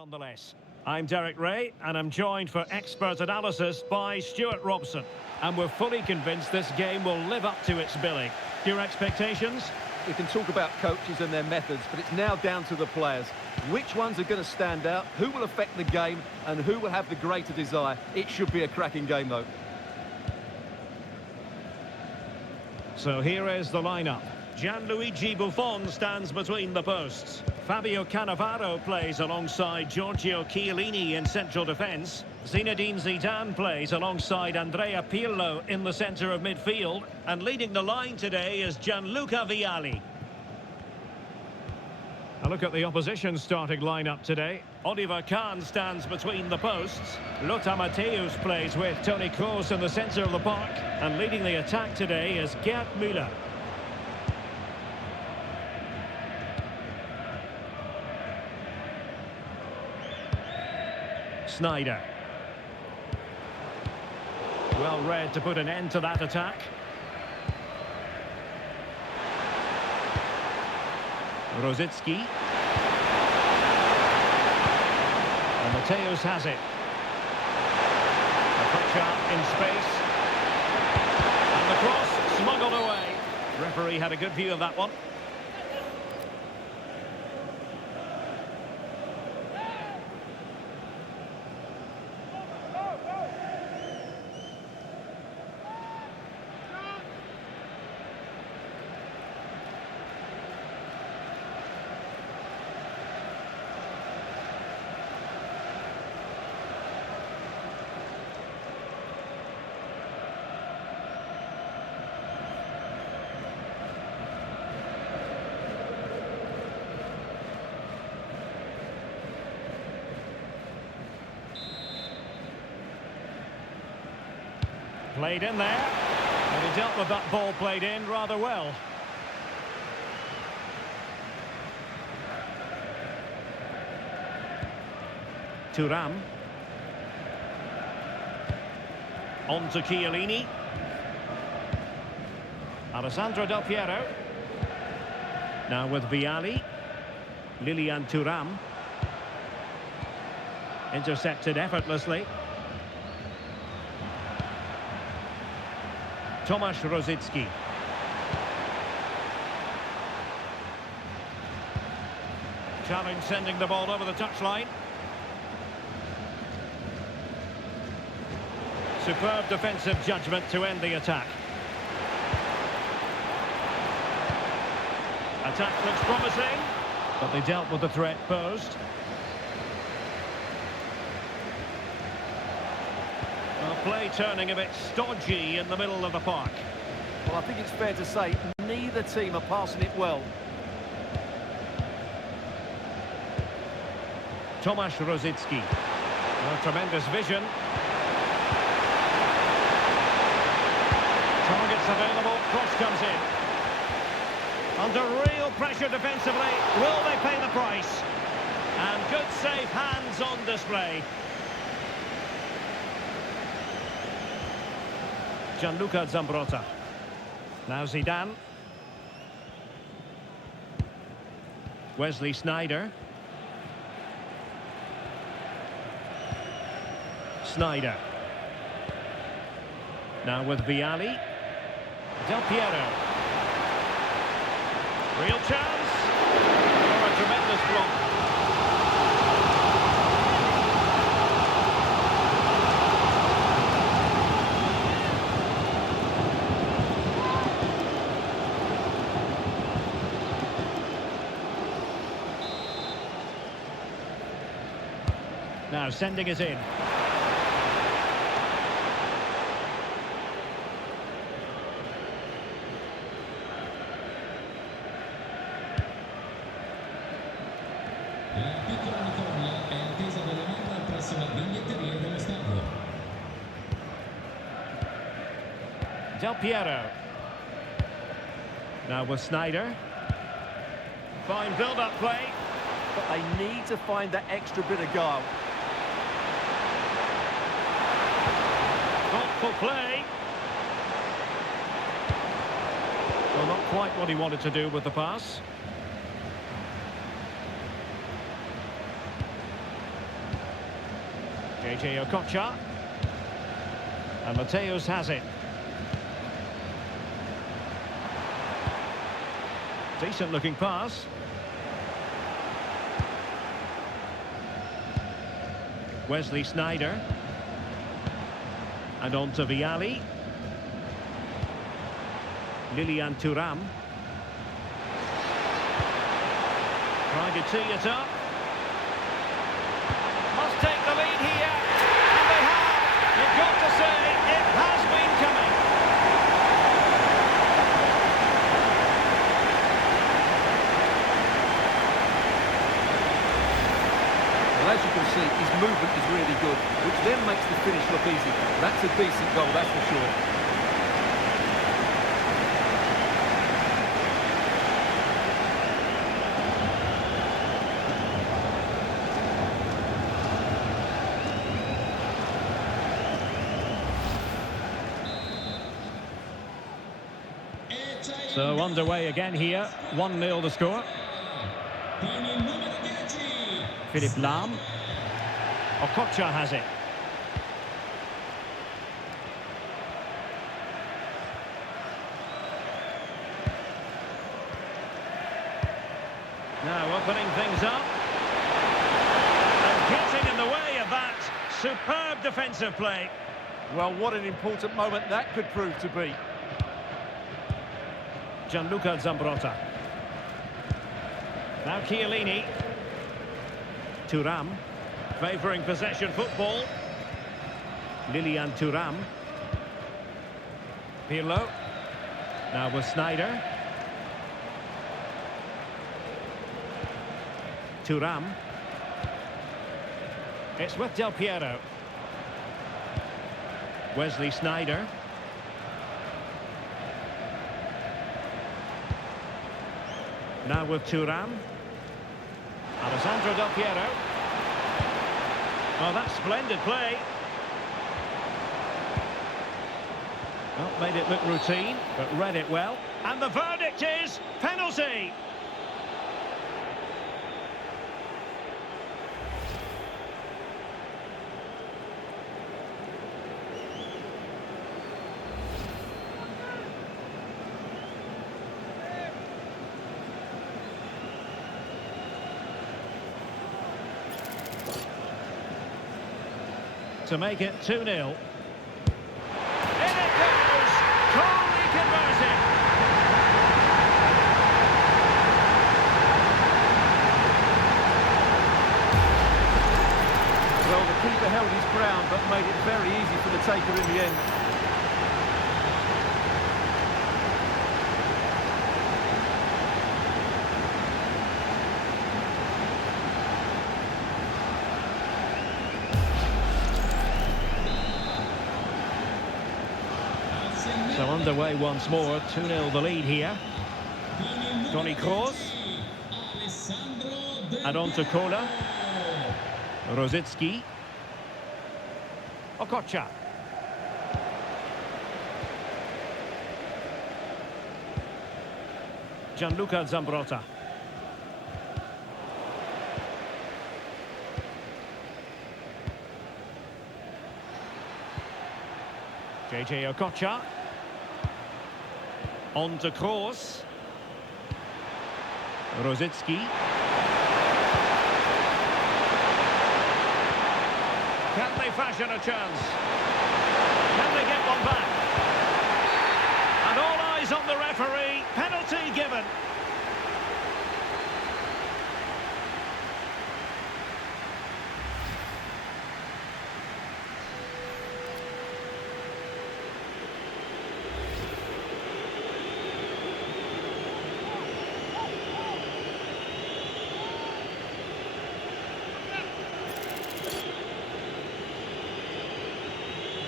nonetheless. I'm Derek Ray, and I'm joined for expert analysis by Stuart Robson. And we're fully convinced this game will live up to its billing. Your expectations? We can talk about coaches and their methods, but it's now down to the players. Which ones are going to stand out, who will affect the game, and who will have the greater desire? It should be a cracking game, though. So here is the lineup. Gianluigi Buffon stands between the posts. Fabio Cannavaro plays alongside Giorgio Chiellini in central defence. Zinedine Zidane plays alongside Andrea Pirlo in the centre of midfield. And leading the line today is Gianluca Vialli. A look at the opposition starting lineup today. Oliver Kahn stands between the posts. Lothar Matthäus plays with Toni Kroos in the centre of the park. And leading the attack today is Gerd Müller. Sneijder. Well read to put an end to that attack. Rosicki. And Matthäus has it. Paquetá in space. And the cross smuggled away. Referee had a good view of that one. Played in there, and he dealt with that ball played in rather well. Thuram. On to Chiellini. Alessandro Del Piero. Now with Vialli. Lilian Thuram. Intercepted effortlessly. Tomasz Rosicki. Challenge sending the ball over the touchline. Superb defensive judgment to end the attack. Attack looks promising, but they dealt with the threat posed. Play turning a bit stodgy in the middle of the park. Well, I think it's fair to say neither team are passing it well. Tomasz Rosicki. Tremendous vision. Targets available, cross comes in. Under real pressure defensively, will they pay the price? And good safe hands on display. Gianluca Zambrotta. Now Zidane. Wesley Sneijder. Sneijder. Now with Vialli. Del Piero. Real chance. Oh, a tremendous block. Now sending it in. La piccola Nicola è attesa dalla mano presso la biglietteria dello stadio. Del Piero. Now with Sneijder. Fine build-up play. But they need to find that extra bit of guile. Thoughtful play. Well, not quite what he wanted to do with the pass. JJ Okocha. And Mateus has it. Decent looking pass. Wesley Sneijder. And on to Vialli. Lilian Thuram. Trying to tee it up. Must take the lead here. And they have. You've got to say, it has been coming. Well, as you can see, his movement is really good, which then makes the finish look easy. That's a decent goal, that's for sure. So underway again here. 1-0 the score. Philipp Lahm. Okocha has it. Now opening things up. And getting in the way of that. Superb defensive play. Well, what an important moment that could prove to be. Gianluca Zambrotta. Now Chiellini. Thuram. Favouring possession football. Lilian Thuram. Pirlo. Now with Sneijder. Thuram. It's with Del Piero. Wesley Sneijder. Now with Thuram. Alessandro Del Piero. Oh, that's splendid play. Well, made it look routine, but read it well. And the verdict is penalty. To make it 2-0. In it goes! Coolly converted! Well, the keeper held his ground, but made it very easy for the taker in the end. So underway once more, 2-0 the lead here. Toni Kroos. And on to Kola. Rosicki. Okocha. Gianluca Zambrotta. JJ Okocha. On to Kroos. Rosicki. Can they fashion a chance? Can they get one back? And all eyes on the referee. Penalty given.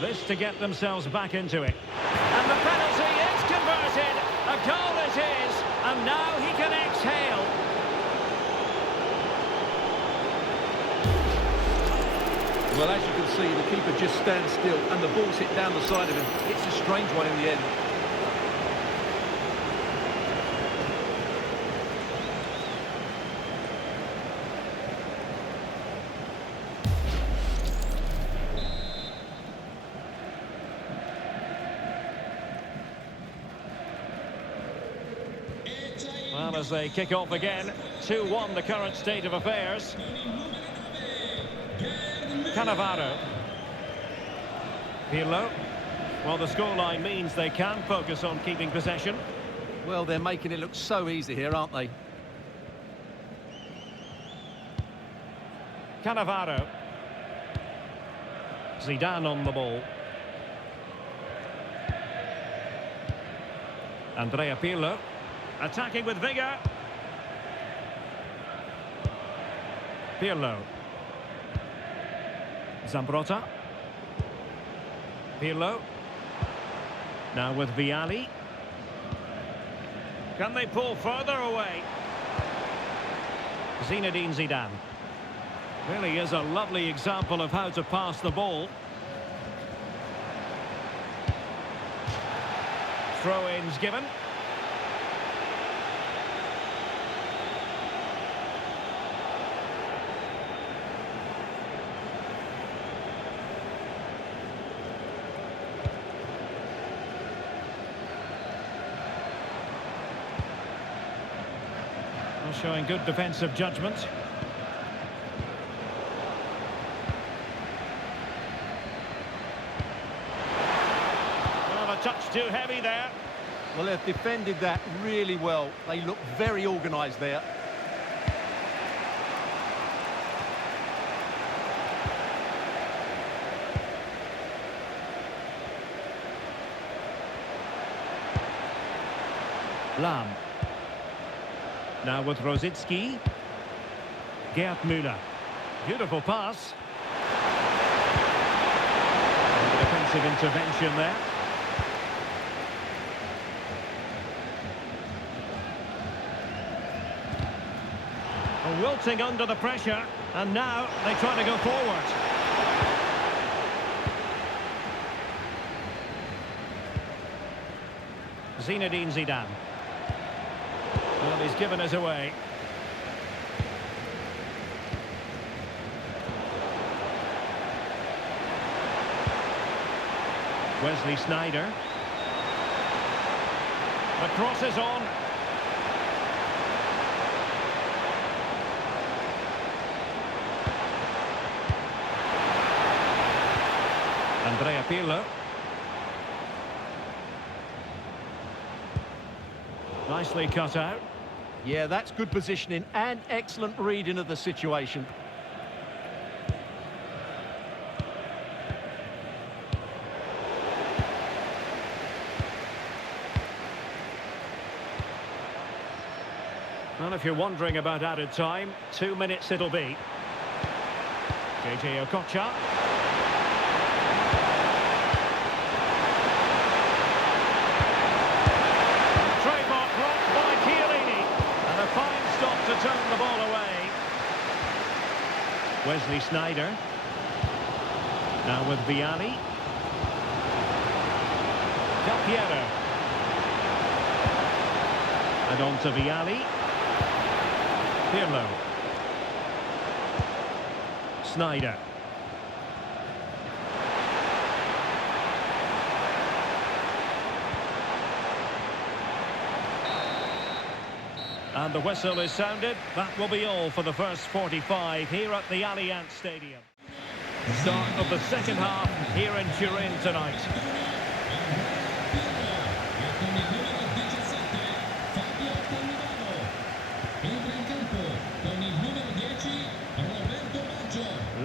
This to get themselves back into it. And the penalty is converted. A goal it is. And now he can exhale. Well, as you can see, the keeper just stands still and the ball's hit down the side of him. It's a strange one in the end. Well, as they kick off again, 2-1 the current state of affairs. Cannavaro. Pirlo. Well, the scoreline means they can focus on keeping possession. Well, they're making it look so easy here, aren't they? Cannavaro. Zidane on the ball. Andrea Pirlo. Attacking with vigour. Pirlo. Zambrotta. Pirlo. Now with Vialli. Can they pull further away? Zinedine Zidane. Really is a lovely example of how to pass the ball. Throw-ins given. Showing good defensive judgment. Well, a touch too heavy there. Well, they've defended that really well. They look very organised there. Lam. Now with Rosicki. Gerd Müller. Beautiful pass. Defensive intervention there. Wilting under the pressure, and now they try to go forward. Zinedine Zidane. Well, he's given us away. Wesley Sneijder. The cross is on. Andrea Pirlo. Nicely cut out. Yeah, that's good positioning and excellent reading of the situation. Well, if you're wondering about added time, 2 minutes it'll be. JJ Okocha. To turn the ball away. Wesley Sneijder. Now with Vialli. Del Piero. And on to Vialli. Pirlo. Sneijder. And the whistle is sounded. That will be all for the first 45 here at the Allianz Stadium. Start of the second half here in Turin tonight.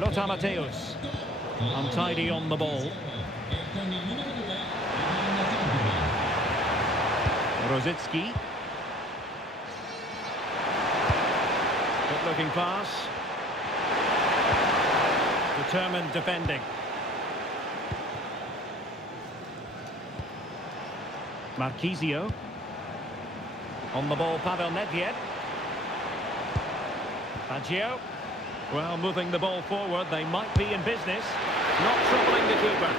Lothar Matthäus. Untidy on the ball. Rosicki. Looking pass. Determined defending. Marquisio. On the ball, Pavel Nedved. Baggio. Well, moving the ball forward, they might be in business. Not troubling the keeper.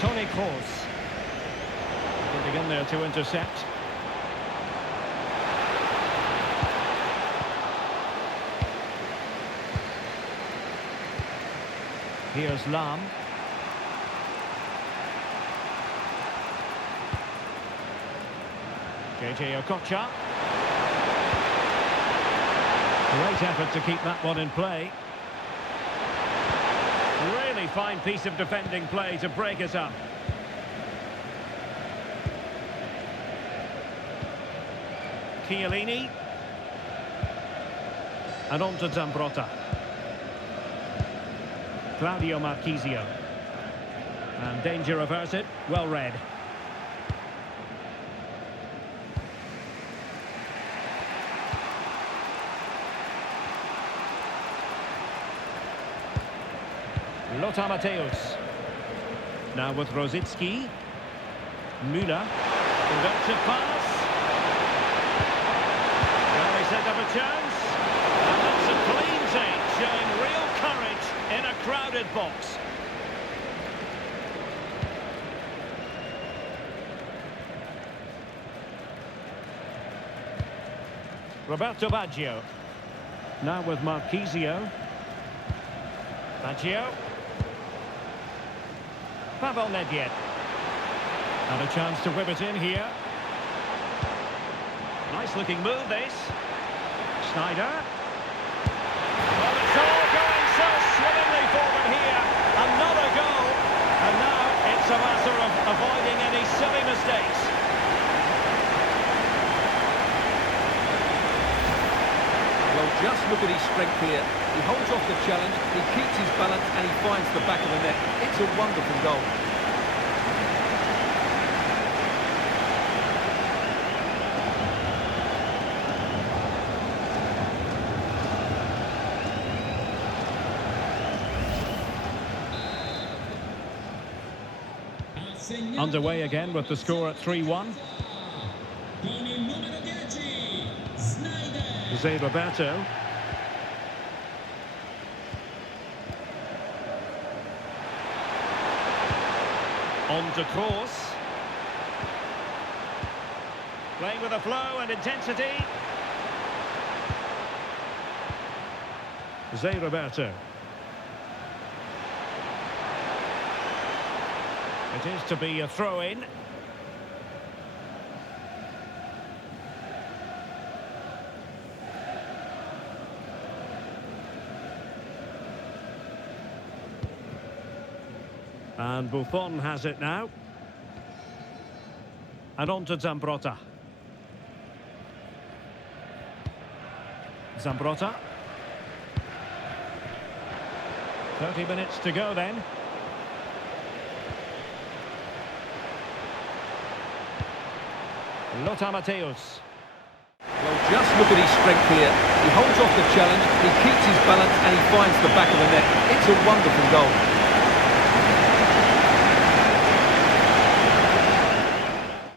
Toni Kroos. Getting in there to intercept. Here's Lam. JJ Okocha. Great effort to keep that one in play. Really fine piece of defending play to break it up. Chiellini. And on to Zambrotta. Claudio Marchisio. And danger averted. Well read. Lothar Matthäus. Now with Rosicki. Müller. Inverted pass. Well, they set up a chance. And that's a clean take, showing real courage in a crowded box. Roberto Baggio. Now with Marchisio. Baggio. Pavel Nedved. And a chance to whip it in here. Nice looking move this. Sneijder. Well, it's all going so swimmingly forward here. Another goal. And now it's a matter of avoiding any silly mistakes. Well, just look at his strength here. He holds off the challenge, he keeps his balance and he finds the back of the net. It's a wonderful goal. Underway again with the score at 3-1. José Roberto. On to Kroos. Playing with a flow and intensity. José Roberto. It is to be a throw-in. And Buffon has it now. And on to Zambrotta. Zambrotta. 30 minutes to go then. Lothar Matthäus. Well, just look at his strength here. He holds off the challenge, he keeps his balance and he finds the back of the net. It's a wonderful goal.